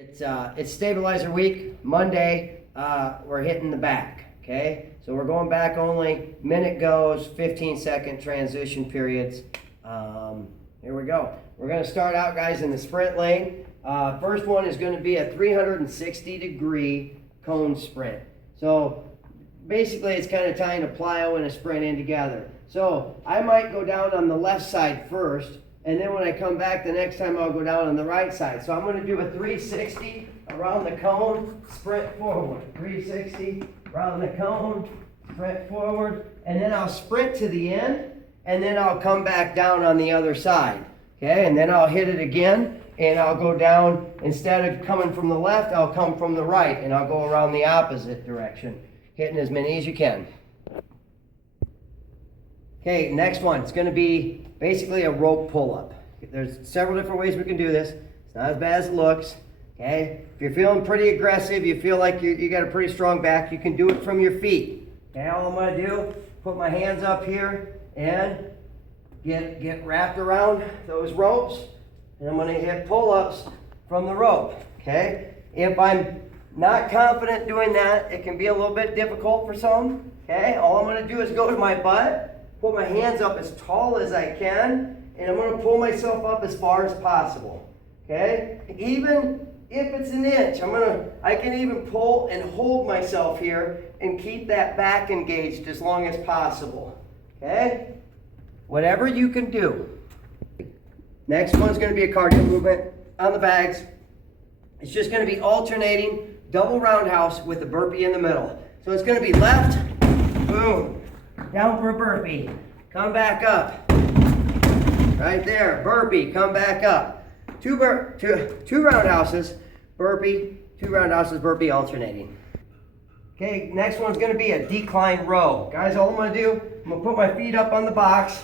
It's stabilizer week. Monday, we're hitting the back. Okay, so we're going back only. Minute goes, 15-second transition periods. Here we go. We're going to start out, guys, in the sprint lane. First one is going to be a 360-degree cone sprint. So basically, it's kind of tying a plyo and a sprint in together. So I might go down on the left side first, and then when I come back the next time, I'll go down on the right side. So I'm going to do a 360 around the cone, sprint forward. 360 around the cone, sprint forward, and then I'll sprint to the end, and then I'll come back down on the other side. Okay, and then I'll hit it again, and I'll go down. Instead of coming from the left, I'll come from the right, and I'll go around the opposite direction, hitting as many as you can. Okay, next one. It's going to be basically a rope pull-up. There's several different ways we can do this. It's not as bad as it looks. Okay, if you're feeling pretty aggressive, you feel like you got a pretty strong back, you can do it from your feet. Okay, all I'm going to do, put my hands up here and get wrapped around those ropes, and I'm going to hit pull-ups from the rope. Okay, if I'm not confident doing that, it can be a little bit difficult for some. Okay, all I'm going to do is go to my butt, put my hands up as tall as I can, and I'm going to pull myself up as far as possible. Okay? Even if it's an inch, I can even pull and hold myself here and keep that back engaged as long as possible. Okay? Whatever you can do. Next one's going to be a cardio movement on the bags. It's just going to be alternating double roundhouse with a burpee in the middle. So it's going to be left, boom. Down for a burpee. Come back up. Right there. Burpee. Come back up. Two roundhouses. Burpee. Two roundhouses. Burpee alternating. Okay, next one's going to be a decline row. Guys, all I'm going to do, I'm going to put my feet up on the box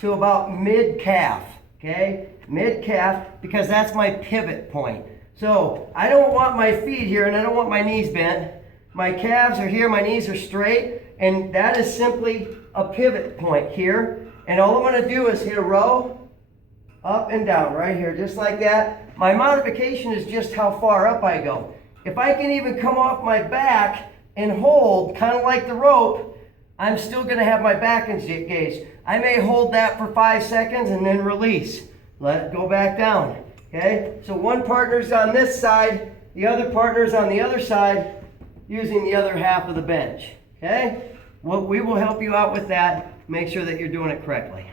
to about mid-calf. Okay? Mid-calf, because that's my pivot point. So I don't want my feet here, and I don't want my knees bent. My calves are here. My knees are straight. And that is simply a pivot point here. And all I'm going to do is hit a row, up and down, right here, just like that. My modification is just how far up I go. If I can even come off my back and hold, kind of like the rope, I'm still going to have my back engaged. I may hold that for 5 seconds and then release. Let it go back down. Okay? So one partner's on this side, the other partner's on the other side, using the other half of the bench. Okay? Well, we will help you out with that. Make sure that you're doing it correctly.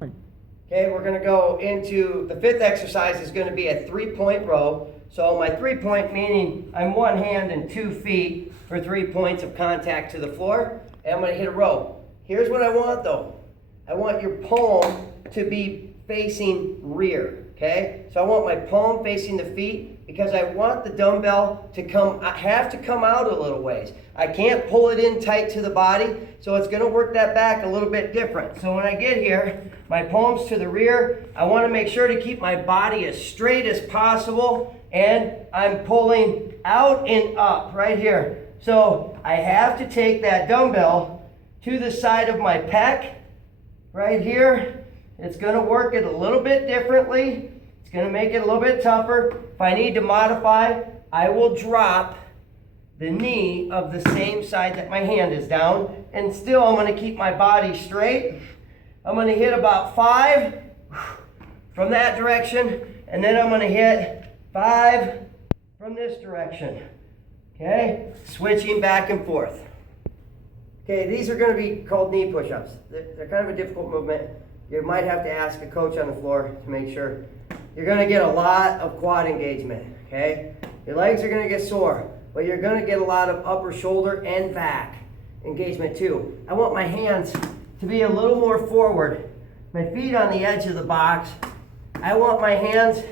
Okay, we're going to go into the fifth exercise is going to be a 3-point row. So my 3-point meaning I'm one hand and 2 feet for 3 points of contact to the floor. And I'm going to hit a row. Here's what I want though. I want your palm to be facing rear. Okay, so I want my palm facing the feet because I want the dumbbell to have to come out a little ways. I can't pull it in tight to the body, so it's going to work that back a little bit different. So when I get here, my palms to the rear, I want to make sure to keep my body as straight as possible, and I'm pulling out and up right here. So I have to take that dumbbell to the side of my pec right here. It's going to work it a little bit differently. It's going to make it a little bit tougher. If I need to modify, I will drop the knee of the same side that my hand is down. And still, I'm going to keep my body straight. I'm going to hit about 5 from that direction. And then I'm going to hit 5 from this direction. Okay? Switching back and forth. Okay, these are going to be called knee push-ups. They're kind of a difficult movement. You might have to ask a coach on the floor to make sure. You're going to get a lot of quad engagement, okay? Your legs are going to get sore, but you're going to get a lot of upper shoulder and back engagement too. I want my hands to be a little more forward. My feet on the edge of the box. I want my hands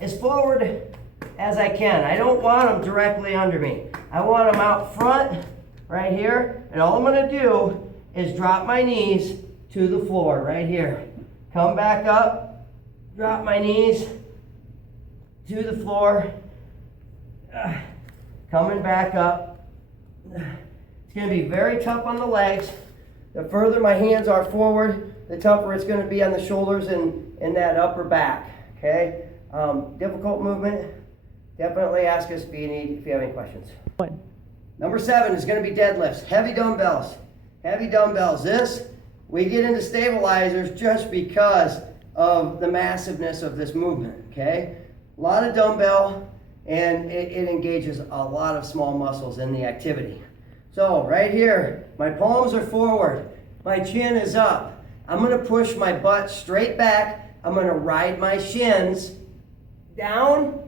as forward as I can. I don't want them directly under me. I want them out front right here, and all I'm going to do is drop my knees to the floor right here. Come back up, drop my knees to the floor, coming back up. It's going to be very tough on the legs. The further my hands are forward, the tougher it's going to be on the shoulders and that upper back. Okay, difficult movement. definitely ask us if you have any questions. 1, Number 7 is going to be deadlifts, heavy dumbbells. Heavy dumbbells. This, we get into stabilizers just because of the massiveness of this movement, okay? A lot of dumbbell, and it engages a lot of small muscles in the activity. So right here, my palms are forward, my chin is up. I'm going to push my butt straight back. I'm going to ride my shins down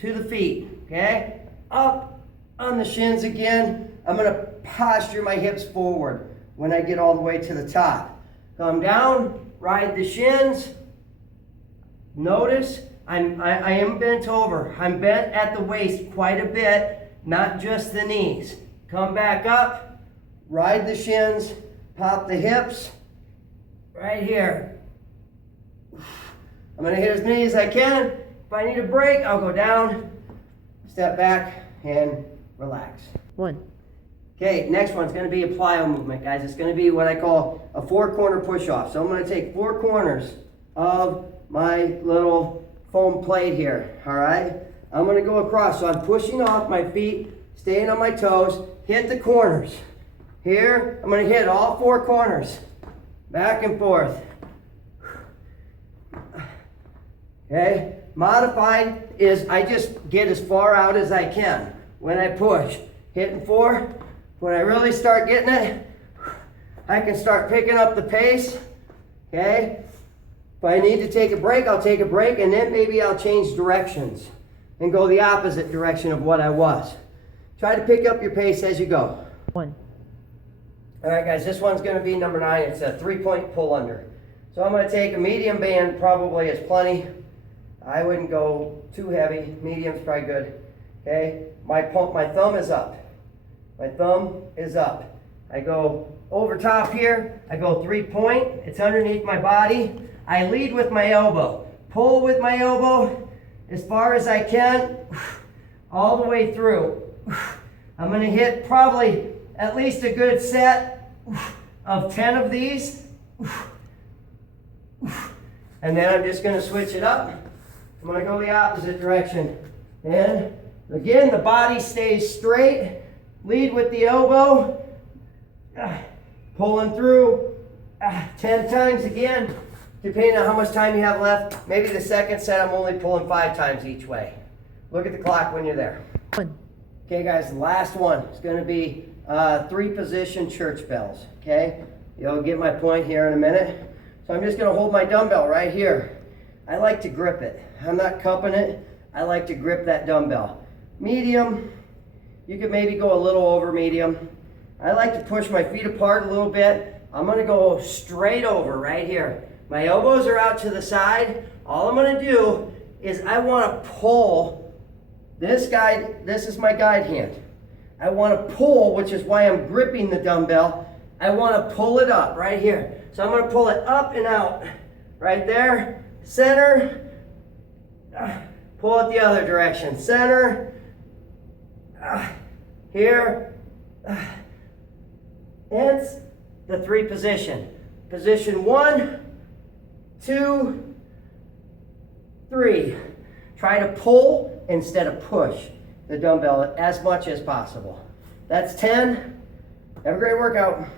to the feet, okay? Up on the shins again. I'm going to posture my hips forward when I get all the way to the top. Come down, ride the shins. Notice I am bent over. I'm bent at the waist quite a bit, not just the knees. Come back up, ride the shins, pop the hips, right here. I'm going to hit as many as I can. If I need a break, I'll go down, step back, and relax. 1, Okay, next one's going to be a plyo movement, guys. It's going to be what I call a 4-corner push-off. So I'm going to take 4 corners of my little foam plate here, all right? I'm going to go across. So I'm pushing off my feet, staying on my toes, hit the corners. Here, I'm going to hit all 4 corners, back and forth. Okay, modified is I just get as far out as I can when I push. Hitting 4. When I really start getting it, I can start picking up the pace, okay? If I need to take a break, I'll take a break, and then maybe I'll change directions and go the opposite direction of what I was. Try to pick up your pace as you go. 1, All right, guys, this one's going to be number 9. It's a 3-point pull under. So I'm going to take a medium band, probably is plenty. I wouldn't go too heavy. Medium's probably good, okay? My thumb is up. My thumb is up. I go over top here. I go 3-point. It's underneath my body. I lead with my elbow. Pull with my elbow as far as I can, all the way through. I'm going to hit probably at least a good set of 10 of these. And then I'm just going to switch it up. I'm going to go the opposite direction. And again, the body stays straight. Lead with the elbow, pulling through 10 times again, depending on how much time you have left. Maybe the second set I'm only pulling 5 times each way. Look at the clock when you're there. 1, Okay guys, the last one is going to be 3-position church bells, okay? You'll get my point here in a minute. So I'm just going to hold my dumbbell right here. I like to grip it. I'm not cupping it. I like to grip that dumbbell. Medium. You could maybe go a little over medium. I like to push my feet apart a little bit. I'm going to go straight over right here. My elbows are out to the side. All I'm going to do is I want to pull this guide. This is my guide hand. I want to pull, which is why I'm gripping the dumbbell. I want to pull it up right here. So I'm going to pull it up and out right there. Center. Pull it the other direction. Center. Here, it's the 3 position. Position 1, 2, 3. Try to pull instead of push the dumbbell as much as possible. That's 10. Have a great workout.